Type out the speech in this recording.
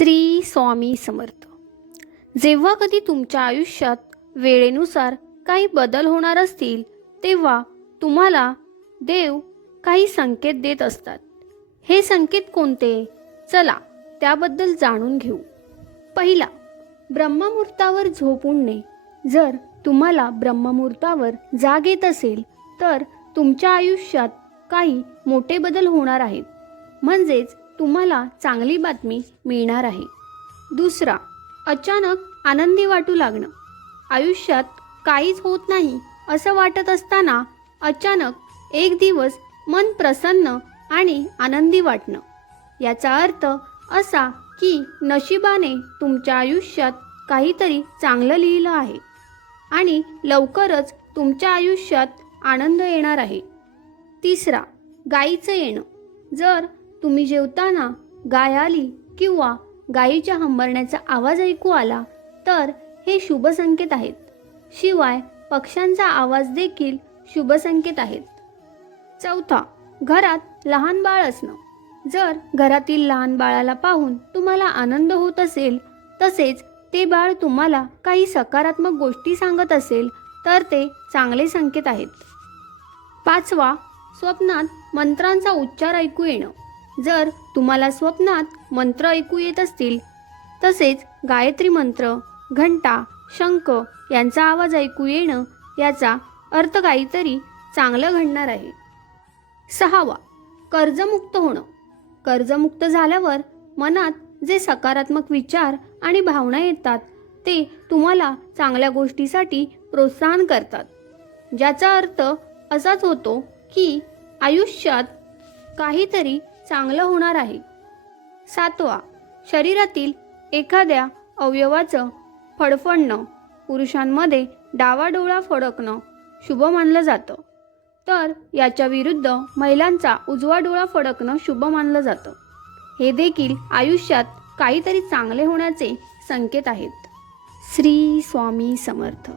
श्री स्वामी समर्थ. जेव्हा कधी तुमच्या आयुष्यात वेळेनुसार काही बदल होणार असतील तेव्हा तुम्हाला देव काही संकेत देत असतात. हे संकेत कोणते? चला त्याबद्दल जाणून घेऊ. पहिला, ब्रह्ममुहूर्तावर झोप उडणे. जर तुम्हाला ब्रह्ममुहूर्तावर जाग येत असेल तर तुमच्या आयुष्यात काही मोठे बदल होणार आहेत, म्हणजेच तुम्हाला चांगली बातमी मिळणार आहे. दुसरा, अचानक आनंदी वाटू लागणं. आयुष्यात काहीच होत नाही असं वाटत असताना अचानक एक दिवस मन प्रसन्न आणि आनंदी वाटणं. याचा अर्थ असा की नशिबाने तुमच्या आयुष्यात काहीतरी चांगलं लिहिलं आहे आणि लवकरच तुमच्या आयुष्यात आनंद येणार आहे. तिसरा, गायीचं येणं. जर तुम्ही जेवताना गाय आली किंवा गायीच्या हंबरण्याचा आवाज ऐकू आला तर हे शुभ संकेत आहेत. शिवाय पक्ष्यांचा आवाज देखील शुभ संकेत आहेत. चौथा, घरात लहान बाळ असणं. जर घरातील लहान बाळाला पाहून तुम्हाला आनंद होत असेल, तसेच ते बाळ तुम्हाला काही सकारात्मक गोष्टी सांगत असेल तर ते चांगले संकेत आहेत. पाचवा, स्वप्नात मंत्रांचा उच्चार ऐकू येणं. जर तुम्हाला स्वप्नात मंत्र ऐकू येत असतील, तसेच गायत्री मंत्र, घंटा, शंख यांचा आवाज ऐकू येणं, याचा अर्थ काहीतरी चांगलं घडणार आहे. सहावा, कर्जमुक्त होणं. कर्जमुक्त झाल्यावर मनात जे सकारात्मक विचार आणि भावना येतात ते तुम्हाला चांगल्या गोष्टीसाठी प्रोत्साहन करतात, ज्याचा अर्थ असाच होतो की आयुष्यात काहीतरी चांगलं होणार आहे. सातवा, शरीरातील एखाद्या अवयवाचं फडफडणं. पुरुषांमध्ये डावा डोळा फडकणं शुभ मानलं जातं, तर याच्या विरुद्ध महिलांचा उजवा डोळा फडकणं शुभ मानलं जातं. हे देखील आयुष्यात काहीतरी चांगले होण्याचे संकेत आहेत. श्री स्वामी समर्थ.